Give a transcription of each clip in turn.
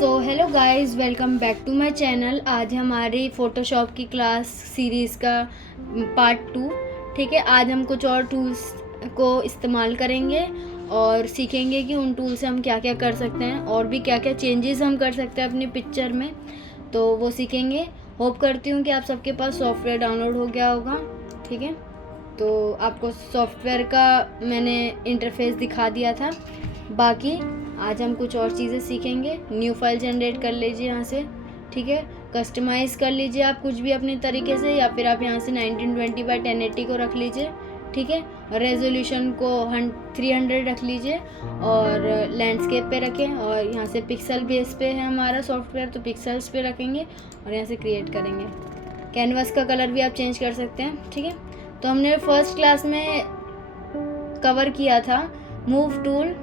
So hello guys, welcome back to my channel. आज हमारी Photoshop की क्लास सीरीज़ का पार्ट 2। ठीक है, आज हम कुछ और टूल्स को इस्तेमाल करेंगे और सीखेंगे कि उन टूल से हम क्या क्या कर सकते हैं और भी क्या क्या चेंजेस हम कर सकते हैं अपनी पिक्चर में, तो वो सीखेंगे। होप करती हूँ कि आप सबके पास सॉफ्टवेयर डाउनलोड हो गया होगा। ठीक है, तो आपको सॉफ्टवेयर का मैंने इंटरफेस दिखा दिया था। बाकी आज हम कुछ और चीज़ें सीखेंगे। न्यू फाइल जनरेट कर लीजिए यहाँ से। ठीक है, कस्टमाइज़ कर लीजिए आप कुछ भी अपने तरीके से, या फिर आप यहाँ से 1920x1080 को रख लीजिए। ठीक है, रेजोल्यूशन को 300 रख लीजिए और लैंडस्केप पे रखें, और यहाँ से पिक्सल बेस पे है हमारा सॉफ्टवेयर तो पिक्सल्स पे रखेंगे और यहाँ से क्रिएट करेंगे। कैनवास का कलर भी आप चेंज कर सकते हैं। ठीक है, तो हमने फर्स्ट क्लास में कवर किया था move tool,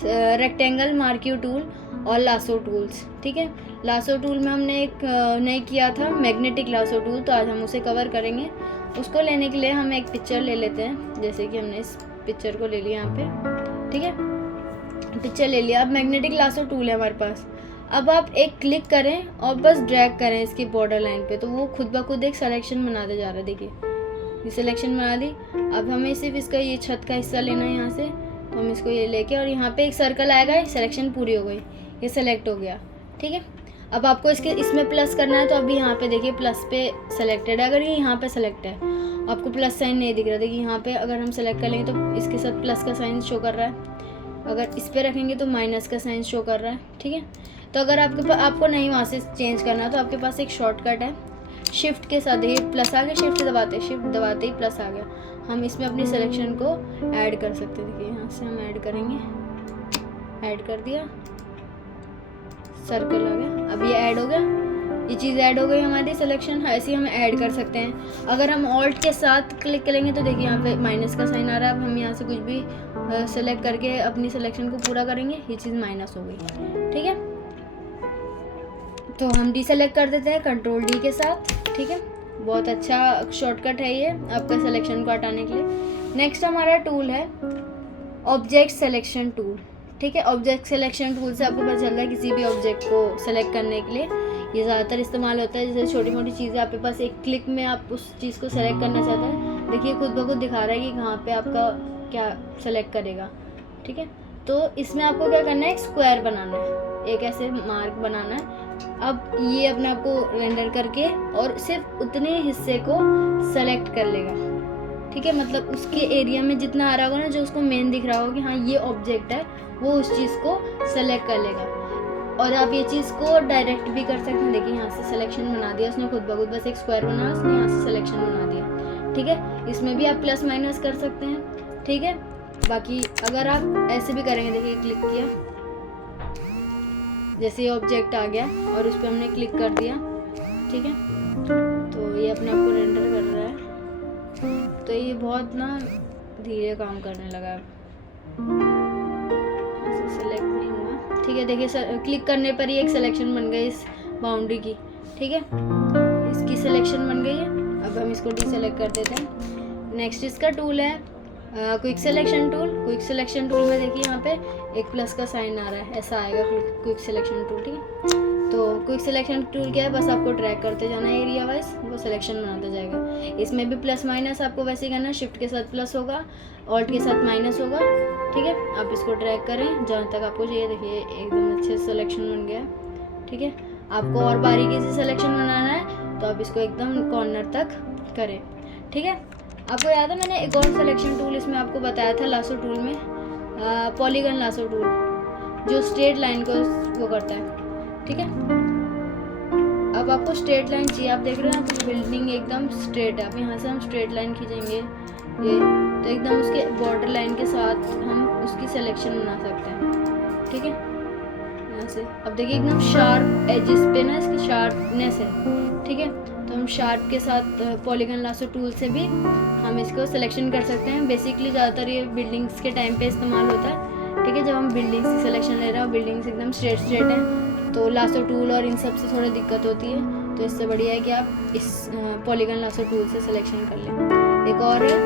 rectangle marquee tool और लासो टूल्स। ठीक है, लासो टूल में हमने एक नए किया था मैग्नेटिक लासो टूल, तो आज हम उसे कवर करेंगे। उसको लेने के लिए हम एक पिक्चर ले लेते हैं, जैसे कि हमने इस पिक्चर को ले लिया यहाँ पे। ठीक है, पिक्चर ले लिया। अब मैग्नेटिक लासो टूल है हमारे पास। अब आप एक क्लिक करें और बस ड्रैग करें इसकी बॉर्डर लाइन पे, तो वो खुद ब खुद एक सिलेक्शन बनाते जा रहा है। देखिए, ये सिलेक्शन बना दी। अब हमें सिर्फ इसका ये छत का हिस्सा लेना है यहाँ से, तो हम इसको ये लेके, और यहाँ पे एक सर्कल आएगा, सिलेक्शन पूरी हो गई, ये सेलेक्ट हो गया। ठीक है, अब आपको इसमें प्लस करना है, तो अभी यहाँ पे देखिए प्लस पे सेलेक्टेड है। अगर ये यहाँ पे सेलेक्ट है, आपको प्लस साइन नहीं दिख रहा, देखिए यहाँ पे अगर हम सेलेक्ट कर लेंगे तो इसके साथ प्लस का साइन शो कर रहा है। अगर इस पर रखेंगे तो माइनस का साइन शो कर रहा है। ठीक है, तो अगर आपको नहीं वहाँ से चेंज करना, तो आपके पास एक शॉर्टकट है, शिफ्ट के साथ देखिए प्लस आ गया, शिफ्ट दबाते ही प्लस आ गया। हम इसमें अपनी सिलेक्शन को ऐड कर सकते हैं। देखिए यहाँ से हम ऐड करेंगे, ऐड कर दिया, सर्कल आ गया। अब ये ऐड हो गया, ये चीज़ ऐड हो गई हमारी सिलेक्शन। ऐसे ही हम ऐड कर सकते हैं। अगर हम ऑल्ट के साथ क्लिक करेंगे तो देखिए यहाँ पे माइनस का साइन आ रहा है। अब हम यहाँ से कुछ भी सेलेक्ट करके अपनी सिलेक्शन को पूरा करेंगे, ये चीज़ माइनस हो गई। ठीक है, तो हम डीसेलेक्ट कर देते हैं कंट्रोल डी के साथ। ठीक है, बहुत अच्छा शॉर्टकट है ये आपका सिलेक्शन को हटाने के लिए। नेक्स्ट हमारा टूल है ऑब्जेक्ट सिलेक्शन टूल। ठीक है, ऑब्जेक्ट सिलेक्शन टूल से आपको पता चल रहा है किसी भी ऑब्जेक्ट को सेलेक्ट करने के लिए ये ज़्यादातर इस्तेमाल होता है। जैसे छोटी मोटी चीज़ें आपके पास, एक क्लिक में आप उस चीज़ को सेलेक्ट करना चाहते हैं, देखिए खुद ब खुद दिखा रहा है कि कहाँ पे आपका क्या सेलेक्ट करेगा। ठीक है, तो इसमें आपको क्या करना है, एक स्क्वायर बनाना है, एक ऐसे मार्क बनाना है। अब ये अपने आप को रेंडर करके और सिर्फ उतने हिस्से को सेलेक्ट कर लेगा। ठीक है, मतलब उसके एरिया में जितना आ रहा होगा ना, जो उसको मेन दिख रहा होगा कि हाँ ये ऑब्जेक्ट है, वो उस चीज़ को सेलेक्ट कर लेगा। और आप ये चीज़ को डायरेक्ट भी कर सकते हैं। देखिए यहाँ से सिलेक्शन बना दिया उसने खुद ब खुद, बस एक स्क्वायर बना, उसने यहाँ से सिलेक्शन बना दिया। ठीक है, इसमें भी आप प्लस माइनस कर सकते हैं। ठीक है, बाकी अगर आप ऐसे भी करेंगे, देखिए क्लिक किया, जैसे ये ऑब्जेक्ट आ गया और उस पर हमने क्लिक कर दिया। ठीक है, तो ये अपने आप को रेंडर कर रहा है, तो ये बहुत ना धीरे काम करने लगा है, सेलेक्ट नहीं हुआ। ठीक है, देखिए क्लिक करने पर ही एक सिलेक्शन बन गई इस बाउंड्री की। ठीक है, इसकी सिलेक्शन बन गई है। अब हम इसको डीसेलेक्ट कर देते हैं। नेक्स्ट इसका टूल है quick selection tool. Quick selection tool में देखिए यहाँ पे एक प्लस का साइन आ रहा है, ऐसा आएगा क्विक सिलेक्शन टूल। ठीक है, तो क्विक सिलेक्शन टूल क्या है, बस आपको ड्रैग करते जाना है एरिया वाइज, वो सिलेक्शन बनाता जाएगा। इसमें भी प्लस माइनस आपको वैसे ही करना है, शिफ्ट के साथ प्लस होगा, ऑल्ट के साथ माइनस होगा। ठीक है, आप इसको ड्रैग करें जहाँ तक आपको चाहिए। देखिए एकदम अच्छे सिलेक्शन बन गया। ठीक है, आपको और बारीकी से सिलेक्शन बनाना है तो आप इसको एकदम कॉर्नर तक करें। ठीक है, आपको याद है मैंने एक और सिलेक्शन टूल इसमें आपको बताया था लासो टूल में, पॉलीगन लासो टूल, जो स्ट्रेट लाइन को वो करता है। ठीक है, अब आपको स्ट्रेट लाइन चाहिए। आप देख रहे हैं आपको बिल्डिंग एकदम स्ट्रेट है। अब यहाँ से हम स्ट्रेट लाइन खींचेंगे ये, तो एकदम उसके बॉर्डर लाइन के साथ हम उसकी सिलेक्शन बना सकते हैं। ठीक है, यहाँ से अब देखिए एकदम शार्प एजेस पे ना इसकी शार्पनेस है। ठीक है, तो हम शार्प के साथ पॉलीगन लासो टूल से भी हम इसको सिलेक्शन कर सकते हैं। बेसिकली ज़्यादातर ये बिल्डिंग्स के टाइम पे इस्तेमाल होता है। ठीक है, जब हम बिल्डिंग्स की सिलेक्शन ले रहे हैं, बिल्डिंग्स एकदम स्ट्रेट हैं, तो लासो टूल और इन सब से थोड़ी दिक्कत होती है, तो इससे बढ़िया है कि आप इस पॉलीगन लासो टूल से सिलेक्शन कर लें। एक और है,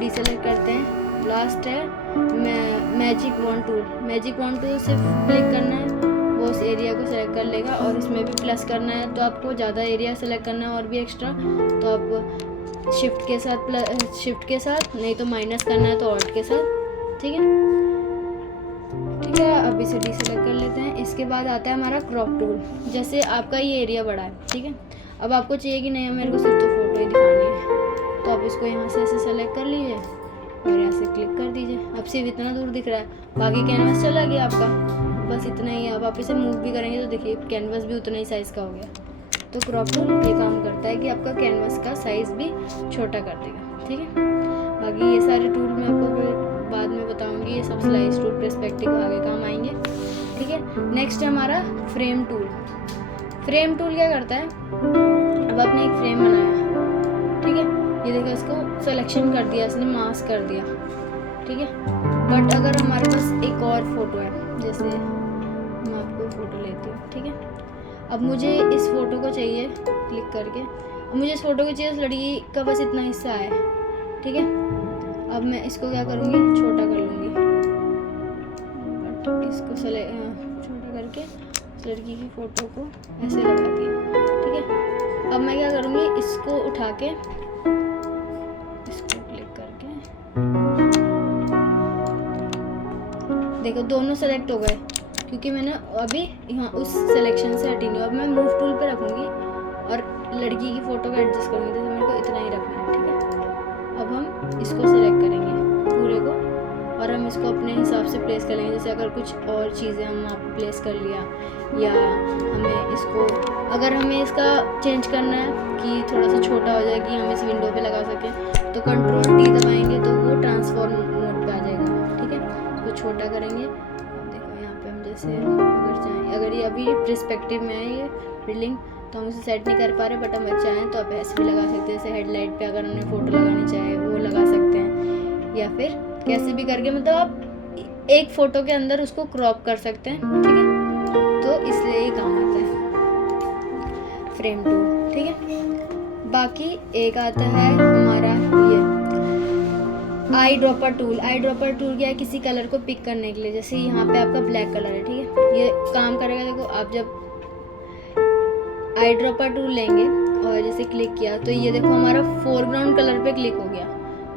डीसेलेक्ट करते हैं, लास्ट है magic wand tool. Magic wand tool सिर्फ क्लिक करना है, वो इस एरिया को सेलेक्ट कर लेगा और इसमें भी प्लस करना है तो आपको ज़्यादा एरिया सेलेक्ट करना है और भी एक्स्ट्रा, तो आप शिफ्ट के साथ नहीं तो माइनस करना है तो ऑल्ट के साथ। ठीक है, अब इसे डीसेलेक्ट कर लेते हैं। इसके बाद आता है हमारा क्रॉप टूल। जैसे आपका ये एरिया बड़ा है, ठीक है, अब आपको चाहिए कि नहीं मेरे को सिर्फ तो फोटो ही दिखानी है, तो आप इसको यहाँ से ऐसे सेलेक्ट कर लीजिए और यहाँ से क्लिक कर दीजिए। अब सिर्फ इतना दूर दिख रहा है, बाकी कैनवास चला गया आपका, बस इतना ही है। अब आप इसे मूव भी करेंगे तो देखिए कैनवास भी उतना ही साइज़ का हो गया। तो क्रॉप टूल ये काम करता है कि आपका कैनवास का साइज़ भी छोटा कर देगा। ठीक है, बाकी ये सारे टूल मैं आपको बाद में बताऊंगी, ये सब स्लाइस टूल, पर्सपेक्टिव आगे काम आएंगे। ठीक है, नेक्स्ट है हमारा फ्रेम टूल। फ्रेम टूल क्या करता है, अब आपने एक फ्रेम बनाया, ठीक है, ये देखो इसको सिलेक्शन कर दिया, इसने मास्क कर दिया। ठीक है, बट अगर हमारे पास एक और फोटो है, जैसे मैं आपको फ़ोटो लेती हूँ, ठीक है, अब मुझे इस फ़ोटो को चाहिए, क्लिक करके अब मुझे इस फ़ोटो को चाहिए, उस लड़की का बस इतना हिस्सा है। ठीक है, अब मैं इसको क्या करूँगी, छोटा कर लूँगी, बट इसको छोटा करके उस लड़की की फ़ोटो को ऐसे लगा दिया। ठीक है, अब मैं क्या करूँगी, इसको उठा के इसको क्लिक करके देखो दोनों सेलेक्ट हो गए, क्योंकि मैंने अभी यहाँ उस सिलेक्शन से हटी नहीं। अब मैं मूव टूल पे रखूँगी और लड़की की फ़ोटो को एडजस्ट करूँगी, जैसे मेरे को इतना ही रखना है। ठीक है, अब हम इसको सेलेक्ट करेंगे पूरे को और हम इसको अपने हिसाब से प्लेस कर लेंगे। जैसे अगर कुछ और चीज़ें हम आप प्लेस कर लिया, या हमें इसको अगर हमें इसका चेंज करना है कि थोड़ा सा छोटा हो जाए कि हम इस विंडो पे लगा सकें, तो Ctrl+D दबाएंगे तो वो ट्रांसफॉर्म मोड पे आ जाएगा। ठीक है, इसको छोटा करेंगे। अब देखो यहाँ पे हम जैसे अगर चाहें, अगर ये अभी पर्सपेक्टिव में है ये बिल्डिंग, तो हम उसे सेट नहीं कर पा रहे, बट हम चाहें तो आप ऐसे भी लगा सकते हैं। जैसे हेडलाइट पे अगर हमने फ़ोटो लगानी चाहे वो लगा सकते हैं, या फिर कैसे भी करके, मतलब आप एक फ़ोटो के अंदर उसको क्रॉप कर सकते हैं। ठीक है, तो इसलिए ये काम आता है फ्रेम टूल। ठीक है, बाकी एक आता है हमारा ये eye dropper tool. Eye dropper tool क्या है, किसी कलर को पिक करने के लिए। जैसे यहाँ पे आपका ब्लैक कलर है, ठीक है, ये काम करेगा। देखो आप जब आई ड्रॉपर टूल लेंगे और जैसे क्लिक किया तो ये देखो हमारा फोरग्राउंड कलर पे क्लिक हो गया।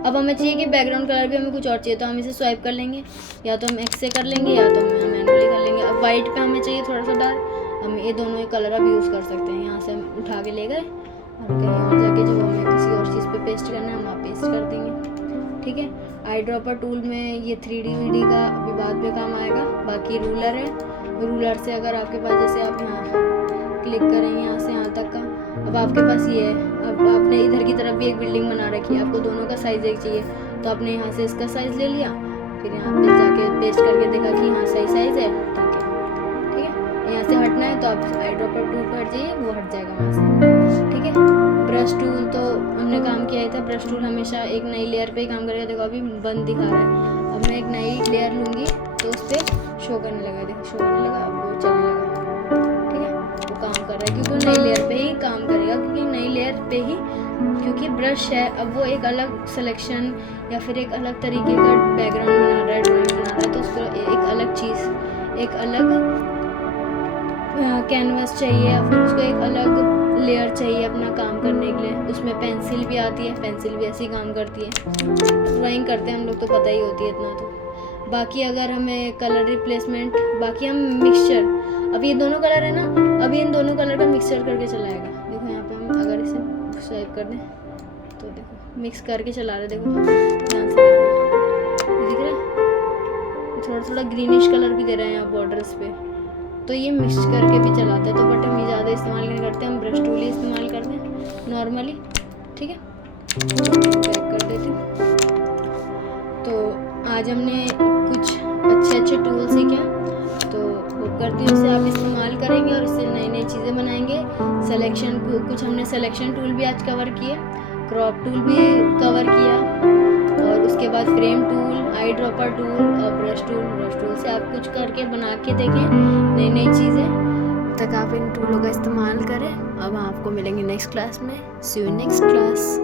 अब हमें चाहिए कि बैकग्राउंड कलर भी हमें कुछ और चाहिए, तो हम इसे स्वाइप कर लेंगे, या तो हम एक्स से कर लेंगे या तो हम मैनुअली कर लेंगे। अब वाइट पे हमें चाहिए थोड़ा सा डार्क, हम ये दोनों ही कलर अब यूज़ कर सकते हैं। यहाँ से हम उठा के ले गए और कहीं और जाके जब हमें किसी और चीज़ पे पेस्ट करना है हम वहाँ पेस्ट कर देंगे। ठीक है, आई ड्रॉपर टूल में ये 3D वीडी का अभी बाद में काम आएगा। बाकी रूलर है, रूलर से अगर आपके पास, जैसे आप यहाँ क्लिक करेंगे यहाँ से यहाँ तक का, अब आपके पास ये है। अब आपने इधर की तरफ भी एक बिल्डिंग बना रखी है, आपको दोनों का साइज़ एक चाहिए, तो आपने यहाँ से इसका साइज़ ले लिया, फिर यहाँ पे जाके पेस्ट करके देखा कि हाँ सही साइज़ है। ठीक है, यहाँ से हटना है तो आप आई ड्रॉपर टूल पर हट जाइए, वो हट जाएगा वहाँ से। ठीक है, ब्रश टूल तो हमने काम किया ही था। ब्रश टूल हमेशा एक नई लेयर पे ही काम करेगा। देखो अभी बंद दिखा रहा है, अब मैं एक नई लेयर लूँगी तो उस पर शो करने लगा, देखो शो करने लगा, अब वो चलने लगा। ठीक है, वो काम कर रहा है क्योंकि नई लेयर पे ही काम करेगा, क्योंकि नई लेयर पे ही, क्योंकि ब्रश है, अब वो एक अलग सिलेक्शन या फिर एक अलग तरीके का बैकग्राउंड बना रहा है, ड्राइंग बना रहा है, तो उसको एक अलग चीज़, एक अलग कैनवास चाहिए या फिर उसको एक अलग लेयर चाहिए अपना काम करने के लिए। उसमें पेंसिल भी आती है, पेंसिल भी ऐसी काम करती है। ड्राइंग करते हैं हम लोग तो पता ही होती है इतना तो। बाकी अगर हमें कलर रिप्लेसमेंट, बाकी हम मिक्सचर, अब ये दोनों कलर है ना, अभी इन दोनों कलर का मिक्सचर करके चलाएगा। देखो यहाँ पे हम अगर इसे स्वाइप कर दें तो देखो मिक्स करके चला रहे, देखो ध्यान से देखो, दिख रहा है, थोड़ा थोड़ा ग्रीनिश कलर भी दे रहे हैं यहाँ बॉर्डर्स पे, तो ये मिक्स करके भी चलाता है। तो बट हम ये ज़्यादा इस्तेमाल नहीं करते, हम ब्रश टूल ही इस्तेमाल करते हैं नॉर्मली। ठीक है, बैक कर देते हैं। तो आज हमने कुछ अच्छे अच्छे टूल सीखे, तो होप करती हूँ उसे आप इस्तेमाल करेंगे और इससे नई नई चीज़ें बनाएंगे। सिलेक्शन, कुछ हमने सिलेक्शन टूल भी आज कवर किए, क्रॉप टूल भी कवर किया, और उसके बाद frame tool, eye dropper tool और ब्रश टूल से आप कुछ करके बना के देखें नई नई चीज़ें, तक आप इन टूलों का इस्तेमाल करें। अब आपको मिलेंगे नेक्स्ट क्लास में। सी यू नेक्स्ट क्लास।